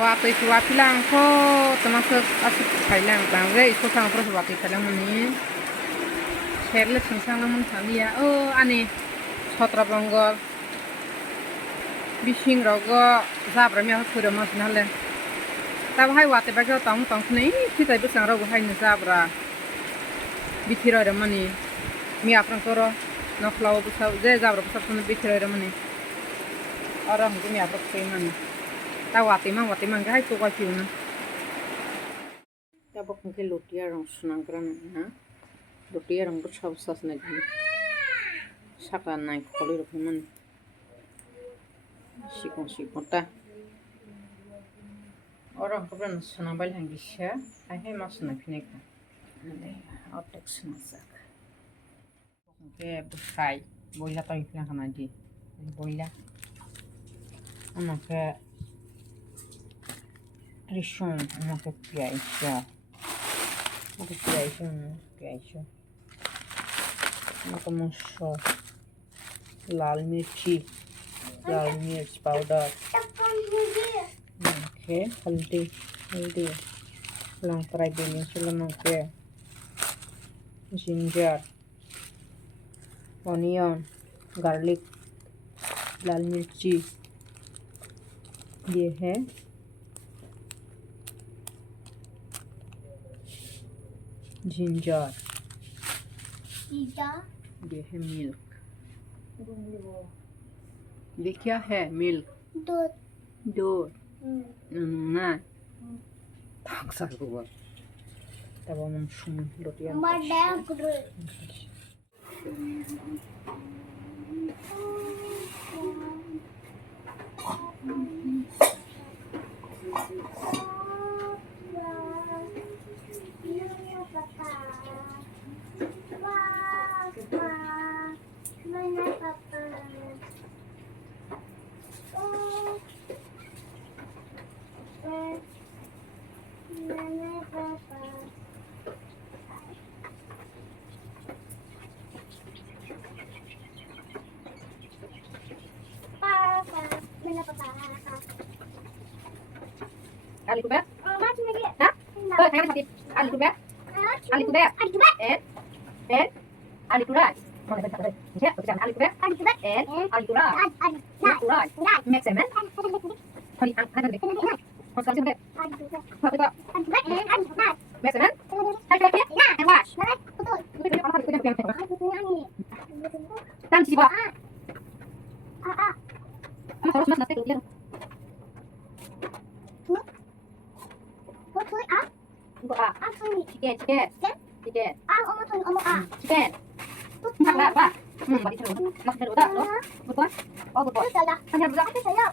watwi watwi lang ko termasuk asuk kailang bangre itu sang terus watwi kailang ini serle sengsang namun samia ani sotra bangor bising rogo zabra mi aku mas nale tapi hai watwi bagai tong tong nih kita ibu sang rogo hai zabra bikira ada mani mi afran koro naflaw besar zabra besar pun bikira ada mani orang itu mi afran kemana ta watwi mang cái tôi qua chiều nè ta bọc cái lụt ya rong sunang kran na lụt ya rong bút sab sas na gi saka nai kholi ro man sikon ta orang kran sunang bal hangi sha ai he mas na phinek ande otek suna sak ke busai boila to ifla kana di boila ke Rishon, uma que piaisha. Uma que piaisha. Uma como só. Lal mirchi powder. Okay, haldi. Long fry bilin sulam ke. Ginger, onion, garlic, लाल मिर्ची ये है ginger ये है milk ये क्या है milk दूध ना tak sak ruwa taba mong shum lotiya Ali kubek? Hah? Kayaknya sakit. Ali kubek? Ali kubek? Ali turai. Mana bentar tadi? Ya, bisa ali kubek? Ali turai. Turai. Make semen. Hari angkat deh. Mau sekali semen. Mau coba. Make semen. Hari lagi. And wash. Dan sisi bawah. Kamu harus mas dulu dia. Chicken. Chicken. Apa? Bagi terus. Mas terus dah, no? Betul? Oh, betul. Hanya betul.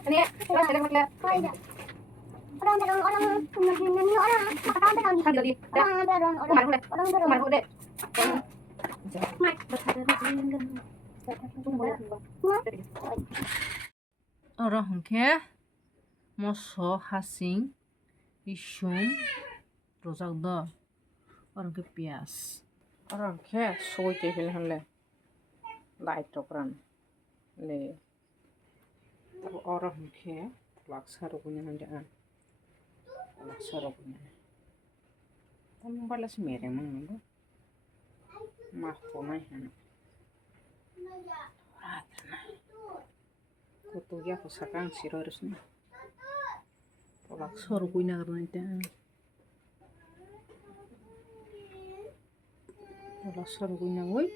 Ini, kita lihat. Orang. Kan jadi. Kemana boleh? Orang ke moso hasing ishum rozak do orang ke pias orang ke soy ke hilan le light okran le orang ke laksa rogunya nanjaan laksa rogunya kamu balas mereng mang mah ponai hana kutu ya kusakang siro harus nih tolak sorgunya karena itu tolak sorgunya woi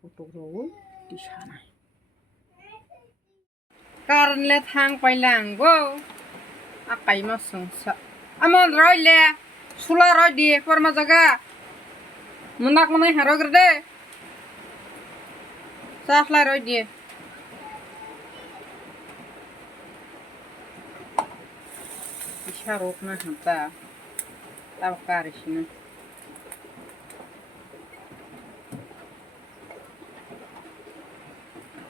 kutu woi di sana karena hang pailang go apa yang masuk amon roy le sula roy di forma jaga menak menai haro gede safla roy di Sharok na hanta tabakaris na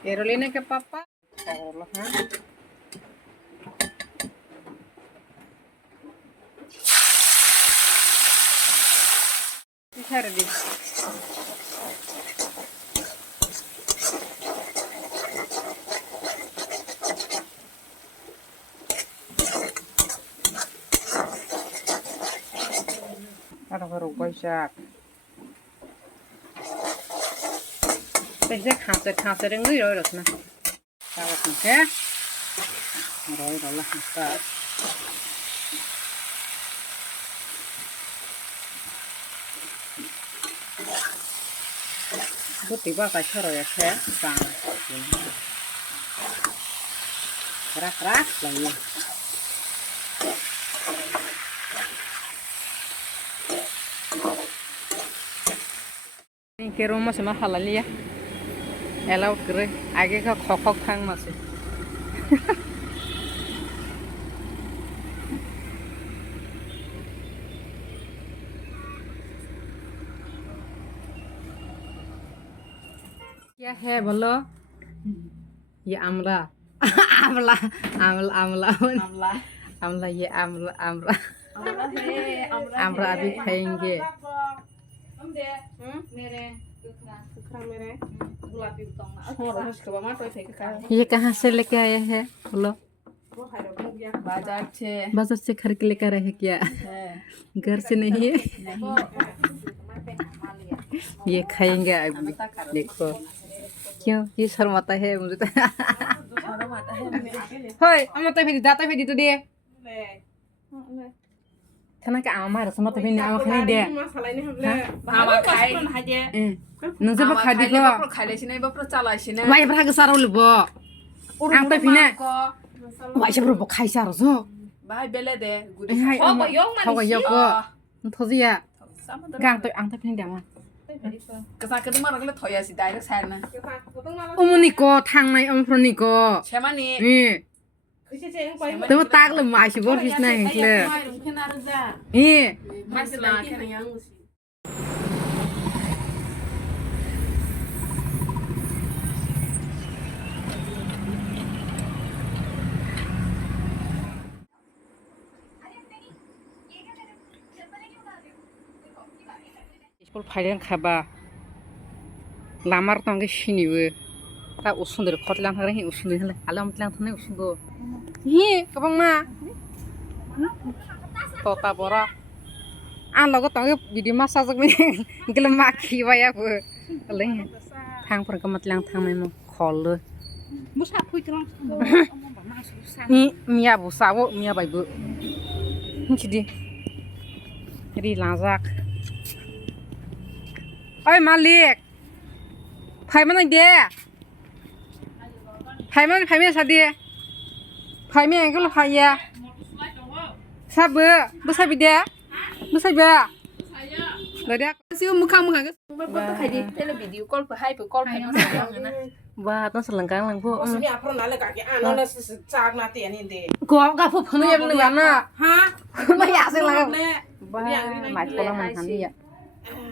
Carolina ke papa Allah ha Ishara di ada baru bosak saya khas dengi rồi nè sao vậy thế rồi là sao bút tí vào cái cho rồi thế sao rác là gì cái rumah sama halal ya allowed kere आगे का खो खांग मासे क्या है बोलो ये आमला आमला आमला आमला आमला आमला ये आमला आमला आमला अभी खाएंगे ये कहाँ से लेके आया है बोलो बाजार से खरीद के लेकर आए हैं क्या घर से नहीं है ये खाएंगे अभी देखो क्यों ये शर्माता है मुझे तो होय अमता फेदी दाता फेदी तो दे थाना का आमार समता फेनी आमा खाने दे आमा खाय नोंसो बा खादि को खायलेसिनाय बा चालायसिनाय वाय ब्रा गसाराव लबो आं तो फिना वाय से ब्रो खायसा र जो बाय बेले दे गुदि खाव यो को थजिया गां तो आं तो फिना दामा गसा कदि मारगले थयासि डाइरेक्ट सारना उमुनि को थांनाय अमफ्रनि को सेमानि तो तागले माइसि बर फिसना हेंखले माइसला खेनायां स्कुल फाइलें खाबा लामार तंगे सिनिबो ता उसुंदर खटलां थांग्रा हि उसुंदर हले आलाम तलां थांनाय उसुंदो हि गोबां मा तता बरा आं लगो तंगे बिदि मासा जगनि गले मा खिबायाबो हले थांफोर गमतलां थांनाय म खल मुसा फुइत्रं नि मिया बुसावो मिया बायबो मिथिदि रि लाजाक ओइ मालिक फाइमान दे फाइमान सादे फाइमे एंगल फाया साबो बोसाबि दे बोसाबा लदे सिउ मुखा बा खायदि टेले भिडिअ कल पे हाय पे कल पे ना बा त सलंगां लांफो मी आफरो नाले काके आनो चाक ना तेनि दे गम गाफो फनो येबन ना हा मा यासे लगा बा माइकोला मन खानि या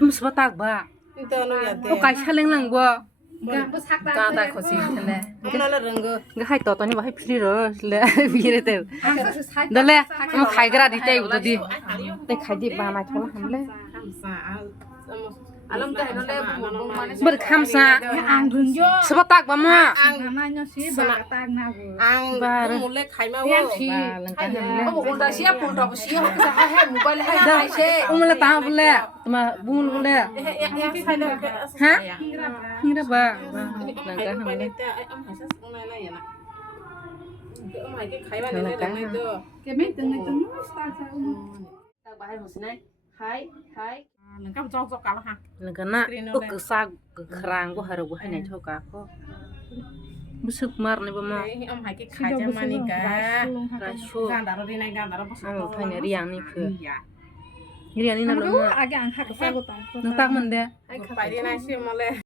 मुसबा ताक बा तो काय सालें लांगबो गादा खसि थले गनाला रंगो गाहाय ततनि बाहाय फ्रि र ले बिरेते दले म खायग्रा दिते उदि ते खायदि बा माइकोला हमले आलम त हेनले माने बर खामसा आं गुनजो सबा ताक बा म आं नानो सि बा ताक नाबो आं बार मुले खायमा बा लंका हमले ओ उल्टा सिया पुल्टा बसिया हा मोबाइल हा खायसे उमले ता बोले तमा बुल बोले हा हिंग्रा बा लंका हमले आम हासा सुनाय लायना ओ माइके खायबा ने लांनाय दो केमे तंगै तंग स्टार सा ता बाहाय हसनाय हाय हाय लंका जक जक काला हा लंका ना ओ गसा गखरां गो हारो गो हायनाय थका को बुसुक मारने बा मा आम हायके खाजा मानि का रासु गांदार रिनाय गांदार बसा फायने रियानि फो रियानि ना लो आगे आं हाक सागो ता नता मन दे आइ खाबाय रिनाय से मले